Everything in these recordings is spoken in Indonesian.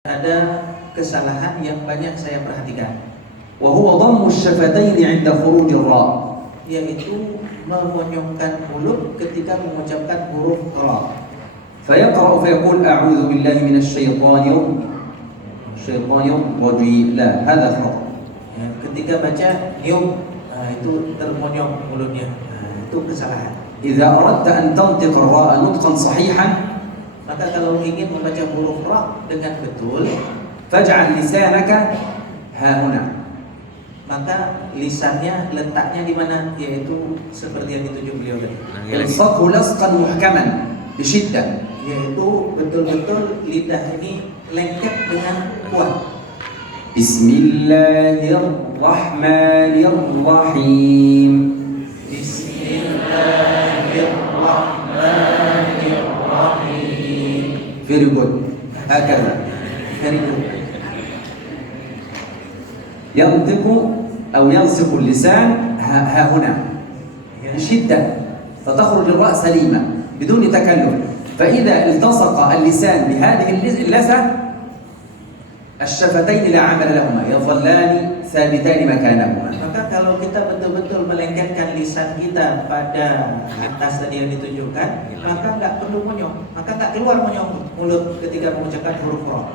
Ada kesalahan yang banyak saya perhatikan, وهو ضم الشفتين عند خروج الراء yaitu memonyongkan mulut ketika mengucapkan huruf ra. فيقرأ فيقول أعوذ بالله من الشيطان الرجيم. لا، هذا خطأ. Ya, ketika baca yum, itu termonyong mulutnya, itu kesalahan. إذا أردت أن تنطق الراء نطقا صحيحا Maka kalau ingin membaca huruf ra dengan betul, فاجعل لسانك ها هنا، maka lisannya letaknya di mana? Yaitu seperti yang ditunjuk beliau tadi. الصقه لصقا محكما بشدة، Yaitu betul-betul lidah ini lengket dengan kuat. بسم الله الرحمن الرحيم. Bismillahirrahmanirrahim. Very good. هكذا. Very good. ينطق أو يلصق اللسان ها هنا بشدة، فتخرج الراء سليمة بدون تكلف. فإذا التصق اللسان بهذه اللثة الشفتين لا عمل لهما، يظلان ثابتان مكانهما. Maka kalau kita betul-betul melengketkan lisan kita pada atas tadi yang ditunjukkan, maka nggak perlu monyong, maka nggak keluar monyong mulut ketika mengucapkan huruf ra.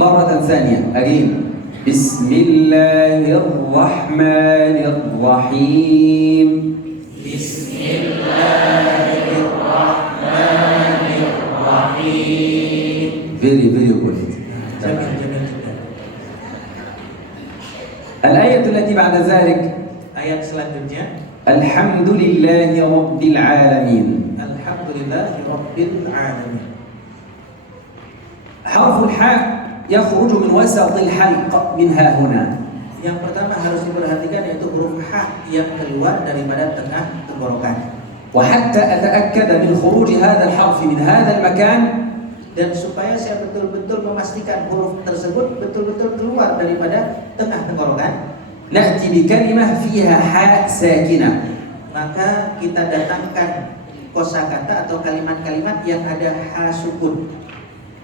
مرة ثانية again. بسم الله الرحمن الرحيم. Bismillahirrahmanirrahim. Very good. Jamil. الآية التي بعد ذلك Ayat selanjutnya, الحمد لله رب العالمين. Alhamdulillahirabbil alamin. حرف الحاء يخرج من وسط الحلق من ها هنا. Yang pertama harus diperhatikan yaitu huruf H yang keluar daripada tengah tenggorokan. وحتى أتأكد من خروج هذا الحرف من هذا المكان Dan supaya saya betul-betul memastikan huruf tersebut betul-betul keluar daripada tengah tenggorokan, نأتي بكلمة فيها حاء ساكنة. maka kita datangkan kosakata atau kalimat-kalimat yang ada H sukun.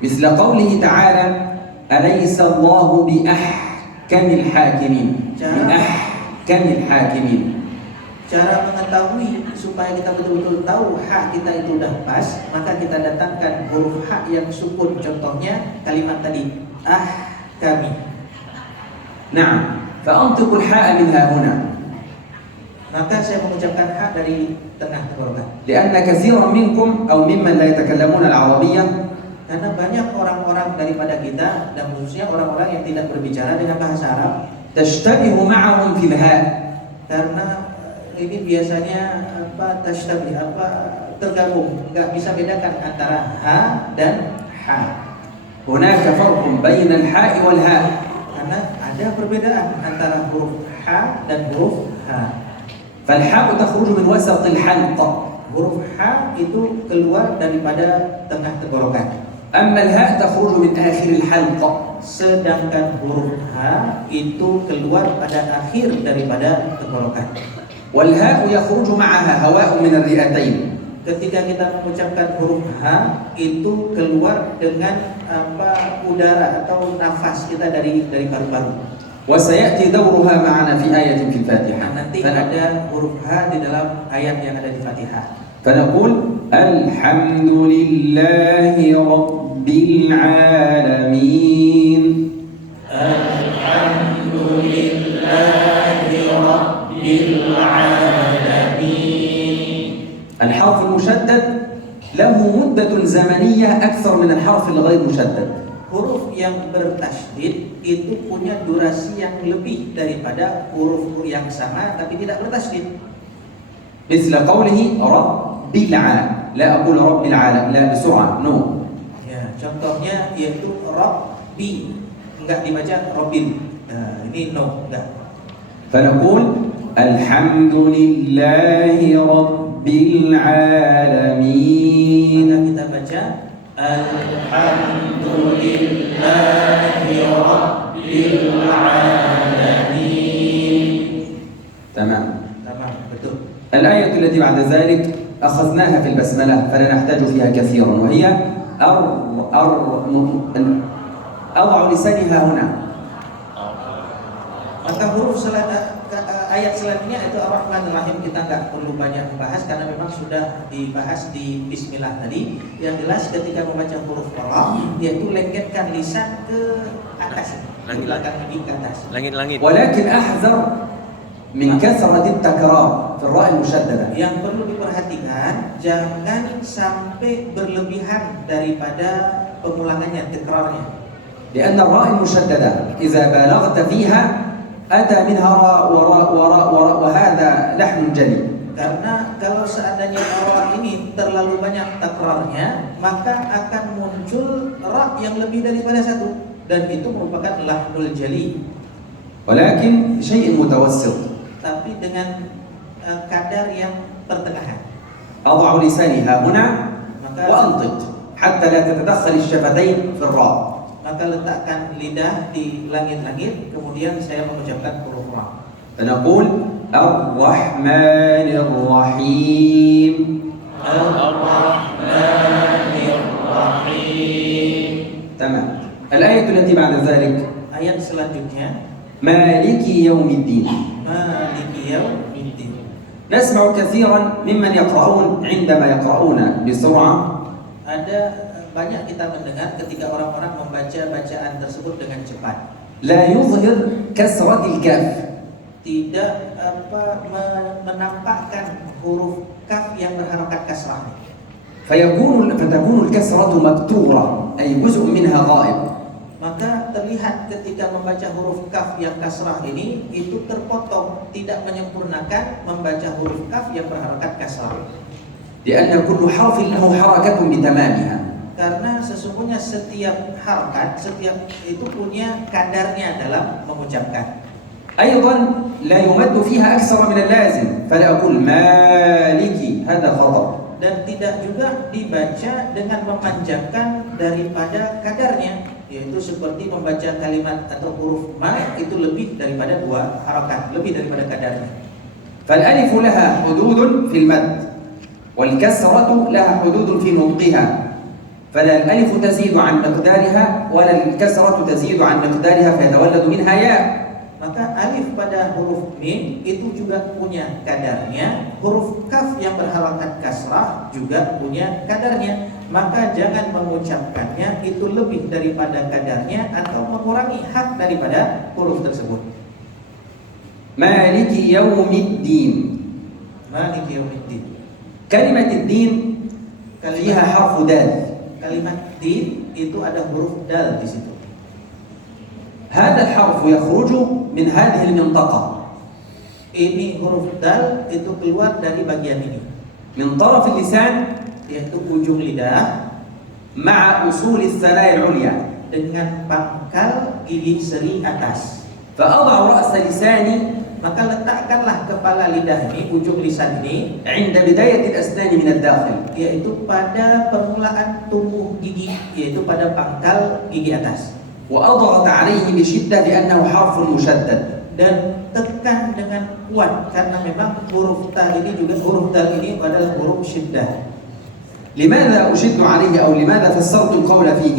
مثل قوله تعالى أليس الله بأحكم الحاكمين. بأحكم الحاكمين. Cara mengetahui supaya kita betul-betul tahu H kita itu udah pas, maka kita datangkan huruf H yang sukun. Contohnya kalimat tadi, kami. نعم، فأنطق الحاء منها هنا Maka saya mengucapkan H dari tengah tenggorokan. لأن كثيرا منكم أو ممن لا يتكلمون العربية Karena banyak orang-orang daripada kita dan khususnya orang-orang yang tidak berbicara dengan bahasa Arab, تشتبه معهم في الهاء. karena ini biasanya tastabih tergabung, nggak bisa bedakan antara H dan H. هناك فرق بين الحاء والهاء. Karena ada perbedaan antara huruf H dan huruf H. فالحاء تخرج من وسط الحلق، Huruf H itu keluar daripada tengah tenggorokan. أما الهاء تخرج من آخر الحلق. Sedangkan huruf H itu keluar pada akhir daripada tenggorokan. والهاء يخرج معها هواء من الرئتين. Ketika kita mengucapkan huruf H itu keluar dengan udara atau nafas kita dari paru-paru. وسيأتي دورها معنا في آية في الفاتحة. Nanti ada huruf H di dalam ayat yang ada di Fatihah. فنقول الحمد لله رب العالمين. الحمد لله ربbil alamin. الحرف المشدد له مدة زمنية أكثر من الحرف الغير مشدد. Huruf yang bertasydid itu punya durasi yang lebih daripada huruf yang sama tapi tidak bertasydid. مثل قوله رب العالمين. لا أقول رب العالمين، لا بسرعة، no. Ya, contohnya yaitu Rabbi, enggak dibaca Robin. Nah, ini no, enggak. فنقول الحمد لله رب العالمين. Maka kita baca Alhamdulillahi Rabbil Alamin. تمام. Tamam, betul. الآية التي بعد ذلك أخذناها في البسملة فلا نحتاج فيها كثيرا، وهي أضع لساني ها هنا. Maka ayat selanjutnya itu Ar-Rahman Ar-Rahim, kita nggak perlu banyak membahas karena memang sudah dibahas di Bismillah tadi. Yang jelas ketika membaca huruf Ra, yaitu lengketkan lisan ke atas, di belakang gigi ke atas. Langit-langit. ولكن أحذر من كثرة التكرار في الراء المشددة. Yang perlu diperhatikan, jangan sampai berlebihan daripada pengulangannya, tekrarnya. لأن الراء المشددة إذا بالغت فيها أتى منها راء وراء وراء وراء وهذا لحن جلي. Karena kalau seandainya ra ini terlalu banyak takrarnya, maka akan muncul ra yang lebih daripada satu, dan itu merupakan lahnul jali. ولكن شيء متوسط. Tapi dengan kadar yang pertengahan. أضع لساني ها هنا Maka وأنطق حتى لا تتدخل الشفتين في الراء. maka letakkan lidah di langit-langit, kemudian saya mengucapkan huruf ra. فنقول الرحمن الرحيم. Ar-Rahmanir-Rahim. تمام. الآية التي بعد ذلك Ayat selanjutnya, مالك يوم الدين. Maliki yaumiddin. نسمع كثيرا ممن يقرؤون عندما يقرؤون بسرعة Ada banyak kita mendengar ketika orang-orang membaca bacaan tersebut dengan cepat, لا يظهر كسرة الكاف tidak menampakkan huruf kaf yang berharokat kasrah. فتكون الكسرة مكتورة أي جزء منها غائب. Maka terlihat ketika membaca huruf kaf yang kasrah ini itu terpotong, tidak menyempurnakan membaca huruf kaf yang berharokat kasrah. لأن كل حرف له حركة بتمامها. Karena sesungguhnya setiap harokat, setiap itu punya kadarnya dalam mengucapkan. أيضا لا يمد فيها أكثر من اللازم فلا أقول مالكي هذا خطأ. Dan tidak juga dibaca dengan memanjangkan daripada kadarnya, yaitu seperti membaca kalimat atau huruf ma itu lebih daripada 2 harokat, lebih daripada kadarnya. فالألف لها حدود في المد والكسرة لها حدود في نطقها فلا الألف تزيد عن مقدارها ولا الكسرة تزيد عن مقدارها فيتولد منها ياء. Maka alif pada huruf mim itu juga punya kadarnya, huruf kaf yang berharokat kasrah juga punya kadarnya. Maka jangan mengucapkannya itu lebih daripada kadarnya atau mengurangi hak daripada huruf tersebut. مالك يوم الدين. Maliki yaumiddin. كلمة الدين فيها حرف دال. Kalimat din itu ada huruf dal di situ. هذا الحرف يخرج من هذه المنطقة Ini huruf dal itu keluar dari bagian ini, من طرف اللسان yaitu ujung lidah مع أصول الثنايا العليا. dengan pangkal gigi seri atas. فأضع رأس لساني Maka letakkanlah kepala lidah ini, ujung lisan ini, عند بداية الأسنان من الداخل yaitu pada permulaan tumbuh gigi, yaitu pada pangkal gigi atas. وأضغط عليه بشدة لأنه حرف مشدد. Dan tekan dengan kuat karena memang huruf dal ini juga adalah huruf syiddah. لماذا أشد عليه أو لماذا فسرت القول فيه؟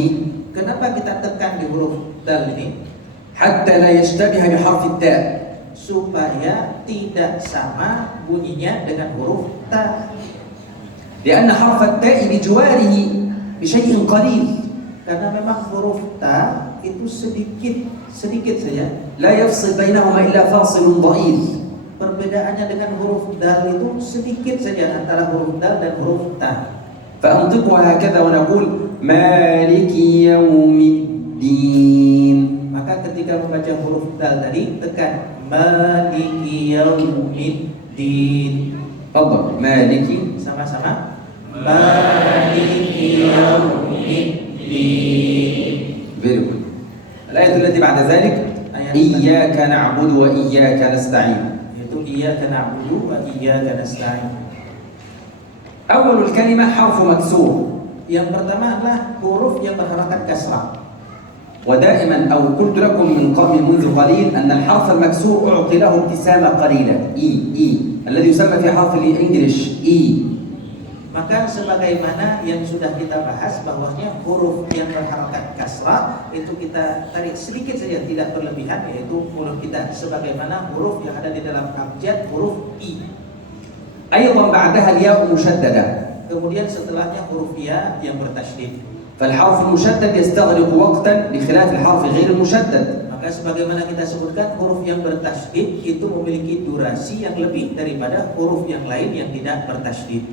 Kenapa kita tekan di huruf dal ini? حتى لا يشتبه بحرف التاء. Supaya tidak sama bunyinya dengan huruf ta. لأن حرف التاء بجواره بشيء قليل Karena memang huruf ta itu sedikit saja. لا يفصل بينهما إلا فاصل ضئيل. Perbedaannya dengan huruf dal itu sedikit saja antara huruf dal dan huruf ta. فأنطقها هكذا ونقول مالك يوم الدين. Maka ketika membaca huruf dal tadi tekan maliki yaumiddin. تفضل مالك. Sama-sama. Maliki yaumiddin. Very good. الآية التي بعد ذلك إياك نعبد وإياك نستعين. Yaitu iyyaka na'budu wa iyyaka nasta'in. أول الكلمة حرف مكسور. Yang pertama adalah huruf yang berharokat kasrah. ودائما أو قلت لكم منذ قليل أن الحرف المكسور أعطي له ابتسامة قليلة. إي الذي يسمى في حرف الإنجليش إي. Maka sebagaimana yang sudah kita bahas bahwasanya huruf yang berharokat kasrah itu kita tarik sedikit saja, tidak berlebihan, yaitu mulut kita sebagaimana huruf yang ada di dalam abjad huruf I. أيضا بعدها الياء مشددة. Kemudian setelahnya huruf ya yang bertasydid. فالحرف المشدد يستغرق وقتا بخلاف الحرف غير المشدد. Maka sebagaimana kita sebutkan huruf yang bertasydid itu memiliki durasi yang lebih daripada huruf yang lain yang tidak bertasydid.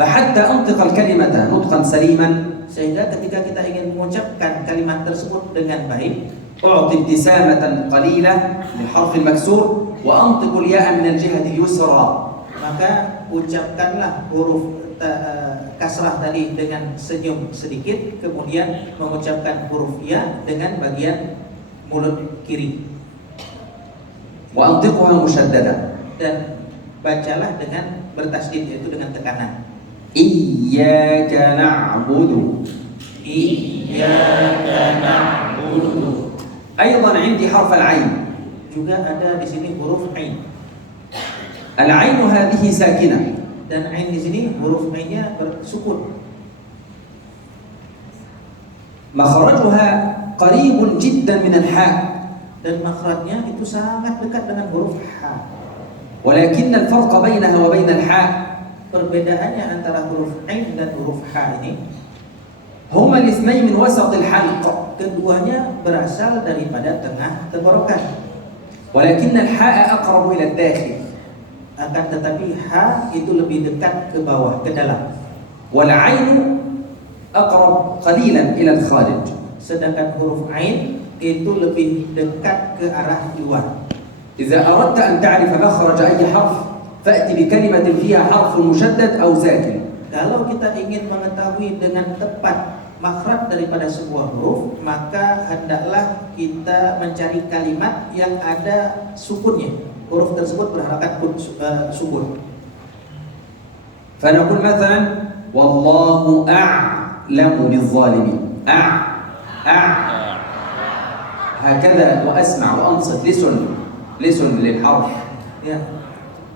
فحتى أنطق الكلمة نطقا سليما Sehingga ketika kita ingin mengucapkan kalimat tersebut dengan baik, أعطي ابتسامة قليلة للحرف المكسور وأنطق الياء من الجهة اليسرى. maka ucapkanlah huruf kasrah tadi dengan senyum sedikit, kemudian mengucapkan huruf ya dengan bagian mulut kiri, وأنطقها مشددة. dan bacalah dengan bertasydid, yaitu dengan tekanan. إياك نعبد. Iyyaka na'budu. أيضا عندي حرف العين. Juga ada di sini huruf ain. العين هذه ساكنة. Dan ain di sini huruf ainnya bersukun. مخرجها قريب جدا من الحاء. Dan makhrajnya itu sangat dekat dengan huruf ha. ولكن الفرق بينها وبين الحاء Perbedaannya antara huruf ain dan huruf ha ini, هما الاثنين من وسط الحلق. keduanya berasal daripada tengah tenggorokan. ولكن الحاء أقرب إلى الداخل. Akan tetapi ha itu lebih dekat ke bawah, ke dalam. والعين أقرب قليلا إلى الخارج. Sedangkan huruf ain itu lebih dekat ke arah luar. إذا أردت أن تعرف مخرج أي حرف فأتي بكلمة فيها حرف مشدد أو ساكن. Kalau kita ingin mengetahui dengan tepat makhraj daripada sebuah huruf, maka hendaklah kita mencari kalimat yang ada sukunnya. Huruf tersebut berharakat sukun. فنقول مثلا والله أعلم بالظالمين. هكذا وأسمع وأنصت. لسن للحرف. Ya,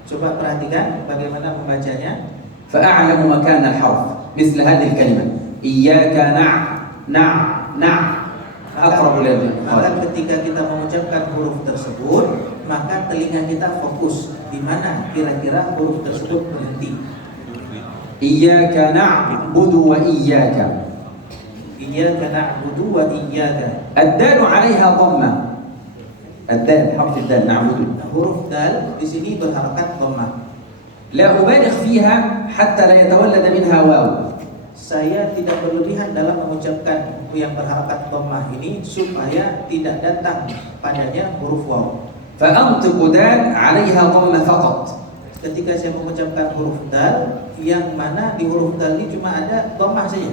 coba perhatikan bagaimana membacanya. فأعلم مكان الحرف مثل هذه الكلمة إياك نع أقرب إلى Maka الخارج. ketika kita mengucapkan huruf tersebut, maka telinga kita fokus di mana kira-kira huruf tersebut berhenti. إياك نعبد وإياك. Iyyaka na'budu wa iyyaka. الدال عليها ضمة. الدال حرف الدال نعبد. Huruf dal di sini berharakat dhammah. لا أبالغ فيها حتى لا يتولد منها واو. Saya tidak berlebihan dalam mengucapkan yang berharakat dhammah ini supaya tidak datang padanya huruf waw. فأنطق دال عليها ضمة فقط. Ketika saya mengucapkan huruf dal, yang mana di huruf dal ini cuma ada dhammah saja.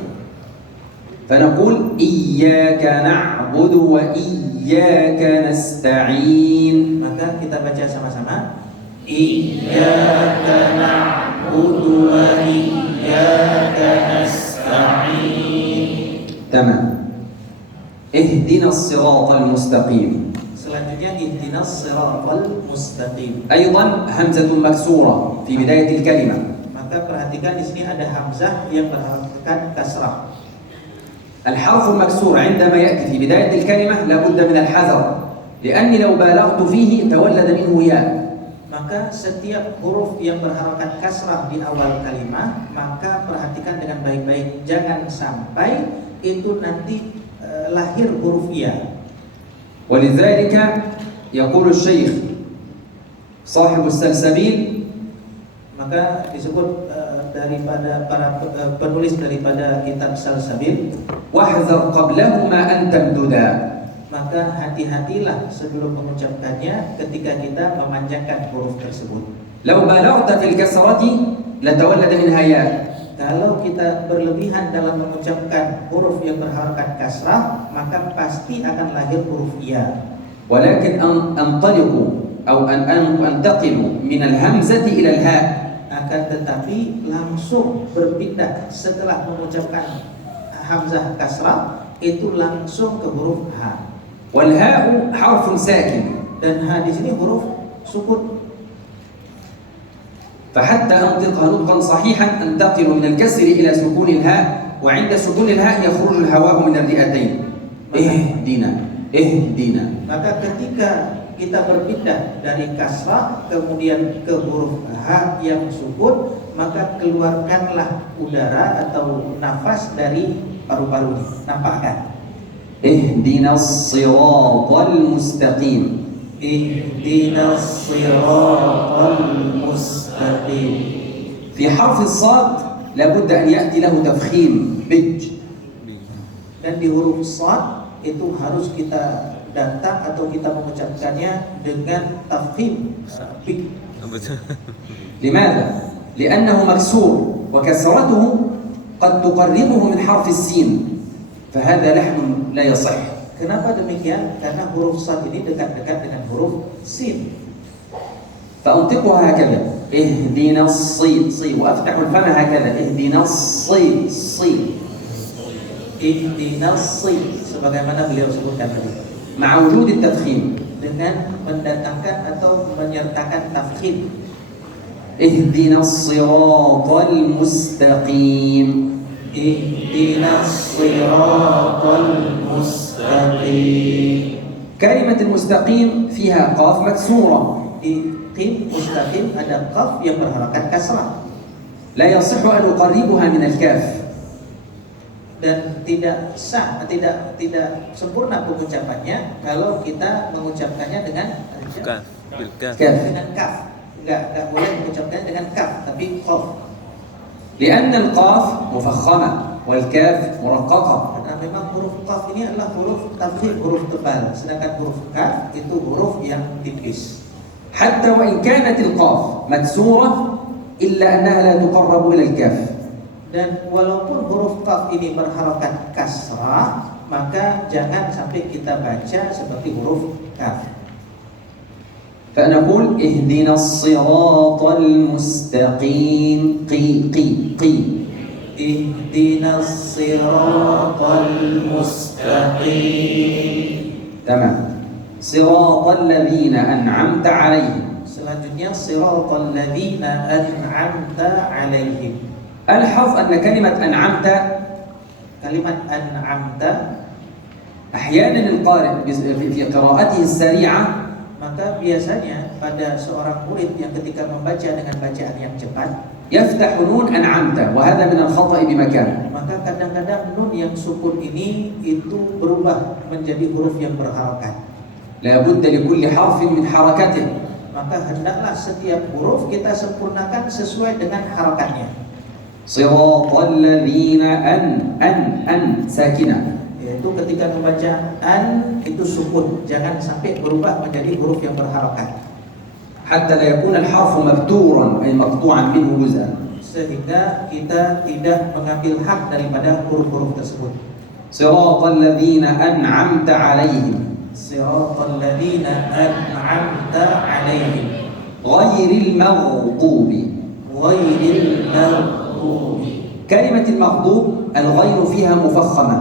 فنقول إياك نعبد وإياك نستعين. Maka kita baca sama-sama. Iyyaka na'budu wa iyyaka nasta'in. تمام. اهدنا الصراط المستقيم. Selanjutnya ihdinas siratal mustaqim. أيضا همزة مكسورة في بداية الكلمة. Maka perhatikan di sini ada hamzah yang berharakat kasrah. الحرف المكسور عندما يأتي في بداية الكلمة لابد من الحذر، لأني لو بالغت فيه تولد منه ياء. Maka setiap huruf yang berharakat kasrah di awal kalimat, maka perhatikan dengan baik-baik, jangan sampai itu nanti lahir huruf ya. ولذلك يقول الشيخ صاحب السلسبيل. Maka disebut daripada para penulis daripada kitab Salsabil, واحذر قبلهما أن تمددا. maka hati-hatilah sebelum mengucapkannya ketika kita memanjangkan huruf tersebut. لو بالغت في الكسرة لتولد منها ياء. Kalau kita berlebihan dalam mengucapkan huruf yang berharakat kasrah, maka pasti akan lahir huruf ya. ولكن أنطلق أو أنتقل من الهمزة إلى الهاء. Akan tetapi langsung berpindah setelah mengucapkan hamzah kasrah itu langsung ke huruf ha. والهاء حرف ساكن. Dan ha di sini huruf sukun. فحتى أنطقها نطقا صحيحا أنتقل من الكسر إلى سكون الهاء، وعند سكون الهاء يخرج الهواء من الرئتين. اهدنا اهدنا. Maka ketika kita berpindah dari kasrah kemudian ke huruf ha yang sukun, maka keluarkanlah udara atau nafas dari paru-paru ini. Nampakkan. Ihdinas siratal mustaqim. Ihdinas siratal mustaqim. في حرف الصاد لابد أن يأتي له تفخيم بج. Dan di huruf shad itu harus kita datang atau kita mengucapkannya dengan tafkhim big. لماذا؟ لأنه مكسور وكسرته قد تقربه من حرف السين، فهذا لحن لا يصح. Kenapa demikian? Karena huruf shad ini dekat-dekat dengan huruf sin. فأنطقها هكذا اهدنا الصي صي، وأفتح الفم هكذا اهدنا الصي صي. Ihdinas sin, sebagaimana beliau sebutkan tadi. مع وجود التفخيم. Dengan mendatangkan atau menyertakan tafkhim. اهدنا الصراط المستقيم. Ihdinas siratal mustaqim. كلمة المستقيم فيها قاف مكسورة، Di qim mustaqim ada qaf yang berharakat kasrah. لا يصح أن أقربها من الكاف. Dan tidak sah, tidak sempurna pengucapannya kalau kita mengucapkannya dengan Kaf, bil kaf. كاف. dengan kaf. Enggak boleh mengucapkannya dengan kaf, tapi qaf. لأن القاف مفخمة والكاف مرققة. Karena memang huruf qaf ini adalah huruf tafkhim, huruf tebal, sedangkan huruf kaf itu huruf yang tipis. حتى وإن كانت القاف مكسورة إلا أنها لا تقرب إلى الكاف. Dan walaupun huruf qaf ini berharakat kasrah, maka jangan sampai kita baca seperti huruf kaf. فنقول اهدنا الصراط المستقيم قي قي قي. Ihdinas siratal mustaqim. تمام. صراط الذين أنعمت عليهم. Selanjutnya siratal ladzina an'amta 'alaihim. ألحظ أن كلمة أنعمت Kalimat an'amta, أحيانا القارئ في قراءته السريعة maka biasanya pada seorang murid yang ketika membaca dengan bacaan yang cepat, يفتح نون أنعمت، وهذا من الخطأ بمكان. maka kadang-kadang nun yang sukun ini itu berubah menjadi huruf yang berharakat. لا بد لكل حرف من حركته. Maka hendaklah setiap huruf kita sempurnakan sesuai dengan harakatnya. صراط الذين أن ساكنة. Yaitu ketika membaca an itu sukun, jangan sampai berubah menjadi huruf yang berharakat. حتى لا يكون الحرف مبتورا أي مقطوعا منه جزءا. Sehingga kita tidak mengambil hak daripada huruf-huruf tersebut. صراط الذين أنعمت عليهم Siratal ladzina an'amta 'alaihim غير المغضوب. ghairil maghdubi. كلمة المغضوب الغين فيها مفخمة،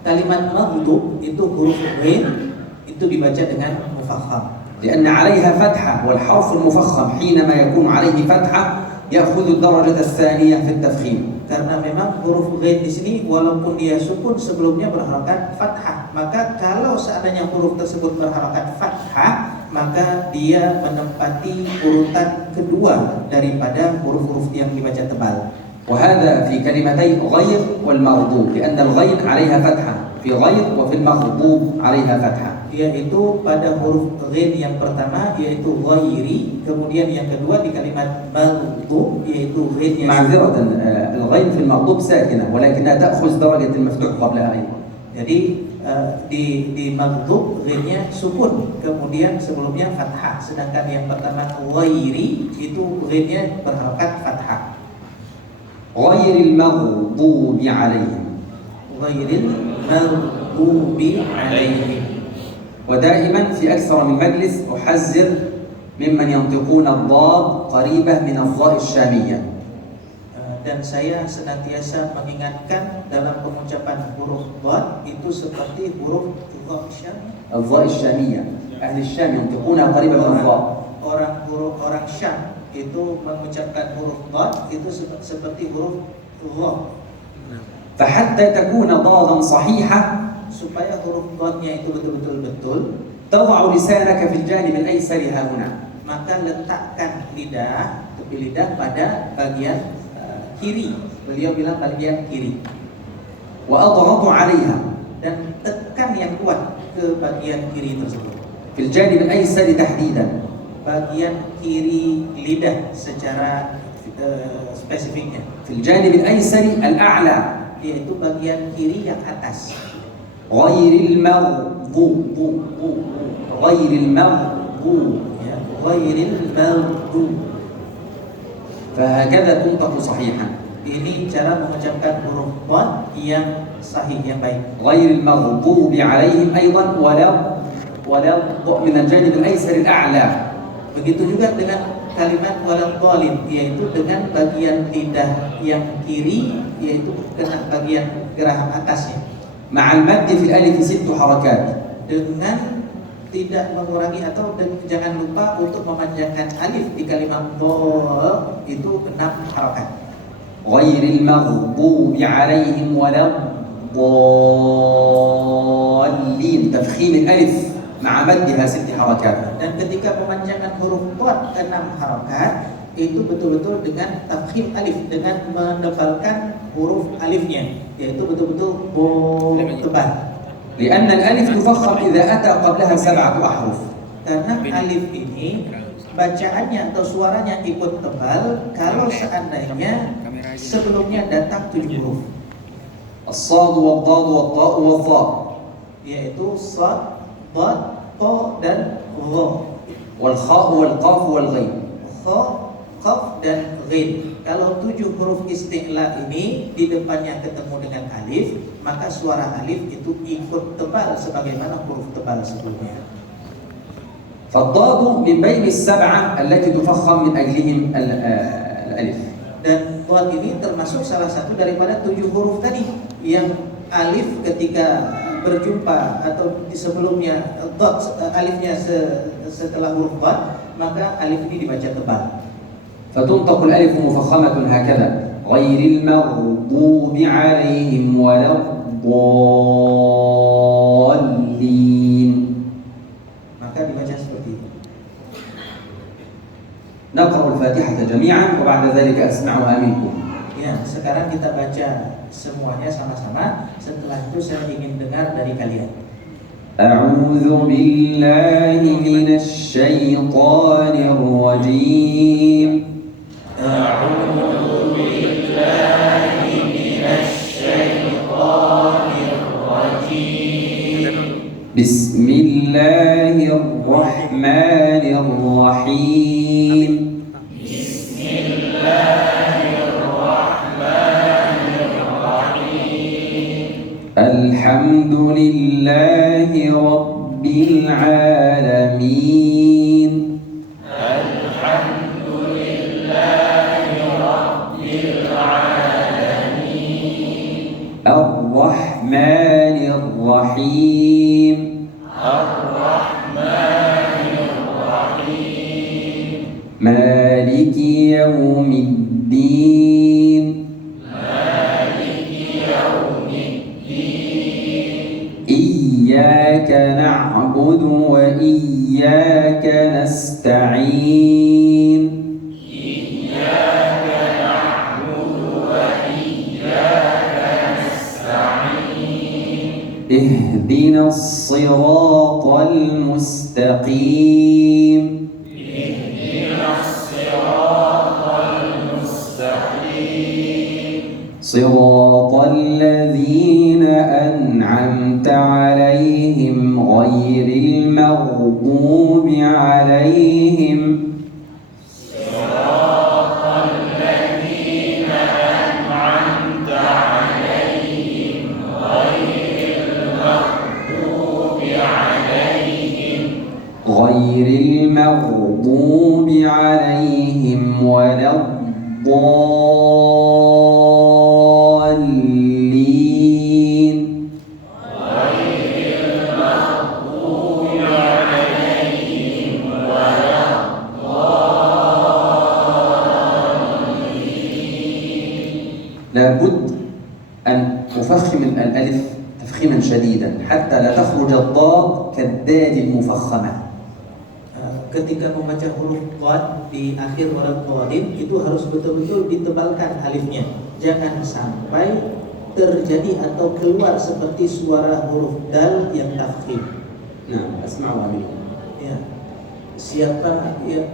Kalimat maghdub itu huruf ghain itu dibaca dengan mufakham. لأن عليها فتحة، والحرف المفخم حينما يكون عليه فتحة يأخذ الدرجة الثانية في التفخيم. Karena memang huruf ghain di sini walaupun dia sukun sebelumnya berharakat fathah, maka kalau seandainya huruf tersebut berharakat fathah, maka dia menempati urutan kedua daripada huruf-huruf yang dibaca tebal. وهذا في كلمتي غير والمغضوب، لأن الغين عليها فتحة في غير وفي المغضوب عليها فتحة. Yaitu pada huruf ghain yang pertama yaitu ghairi, kemudian yang kedua di kalimat maghdub yaitu ghain yang معذرة الغين في المغضوب ساكنة ولكنها تأخذ درجة المفتوح قبلها أيضا. Jadi di maghdub ghainnya sukun, kemudian sebelumnya fathah, sedangkan yang pertama ghairi itu ghainnya berharakat fathah. غير المغضوب عليهم. Ghairil maghdubi 'alaihim. ودائما في أكثر من مجلس أحذر ممن ينطقون الضاد قريبة من الضاء الشامية. Dan saya senantiasa mengingatkan dalam pengucapan huruf dhad itu seperti huruf dha. الضاء الشامية، أهل الشام ينطقونها قريبة من الضاء. Orang Syam itu mengucapkan huruf dhad itu seperti huruf dha. فحتى تكون ضادا صحيحة Supaya huruf dhadnya itu betul-betul betul, تضع لسانك في الجانب الأيسر ها هنا، maka letakkan tepi lidah pada bagian kiri. Beliau bilang bagian kiri. وأضغط عليها Dan tekan yang kuat ke bagian kiri tersebut. في الجانب الأيسر تحديدا. Bagian kiri lidah secara spesifiknya, في الجانب الأيسر الأعلى yaitu bagian kiri yang atas. غير المغضوب غير المغضوب Ya, ghairil maghdub. فهكذا تنطق صحيحا. Ini cara mengucapkan huruf dhad yang sahih, yang baik. غير المغضوب عليهم أيضا ولا من الجانب الأيسر الأعلى. Begitu juga dengan kalimat waladhdallin, yaitu dengan bagian lidah yang kiri, yaitu kena bagian geraham atasnya. مع المد في الألف 6 حركات. Dengan tidak mengurangi atau jangan lupa untuk memanjangkan alif di kalimat dhal itu 6 harakat. غير المغضوب عليهم ولا الضالين. تفخيم الألف مع مدها 6 حركات. Dan ketika pemanjangan huruf dhad 6 harakat itu betul-betul dengan tafkhim alif, dengan menebalkan huruf alifnya, yaitu betul-betul tebal. لأن الألف تفخم إذا أتى قبلها 7 أحرف. Karena alif ini bacaannya atau suaranya ikut tebal kalau seandainya sebelumnya datang 7 huruf, الصاد والضاد والطاء والظاء yaitu shad, dhad, ta dan gha. والخاء والقاف والغين. Kha, qaf dan ghin. Kalau 7 huruf isti'la ini di depannya ketemu dengan alif, maka suara alif itu ikut tebal sebagaimana huruf tebal sebelumnya. فالضاد من بين السبعة التي تفخم من أجلهم الألف. Dan dhad ini termasuk salah satu daripada 7 huruf tadi yang alif ketika berjumpa atau sebelumnya dhad, alifnya setelah huruf dhad, maka alif ini dibaca tebal. فتنطق الألف مفخمة هكذا غير المغضوب عليهم ولا الضالين. Maka dibaca seperti itu. نقرأ الفاتحة جميعا وبعد ذلك أسمعها منكم. Ya, sekarang kita baca semuanya sama-sama. Setelah itu saya ingin dengar dari kalian. أعوذ بالله من الشيطان الرجيم. أعوذ بالله من الشيطان الرجيم. بسم الله الرحمن الرحيم. بسم الله الرحمن الرحيم. الحمد لله رب العالمين. الحمد لله رب العالمين. الرحمن الرحيم. الرحمن الرحيم. مالك يوم الدين. مالك يوم الدين. إياك نعبد وإياك نستعين. إياك نعبد وإياك نستعين. اهدنا الصراط المستقيم. اهدنا الصراط المستقيم. صراط الذين أنعمت عليهم غير المغضوب عليهم صراط الذين أنعمت عليهم غير المغضوب عليهم ولا الضالين. غير المغضوب عليهم ولا الضالين. مفخما شديدا حتى لا تخرج الضاد كالدال المفخمة. Ketika membaca huruf qad di akhir huruf qadin itu harus betul-betul ditebalkan alifnya. Jangan sampai terjadi atau keluar seperti suara huruf dal yang tafkhim. Nah, asma'u amin. Ya. Siapa ya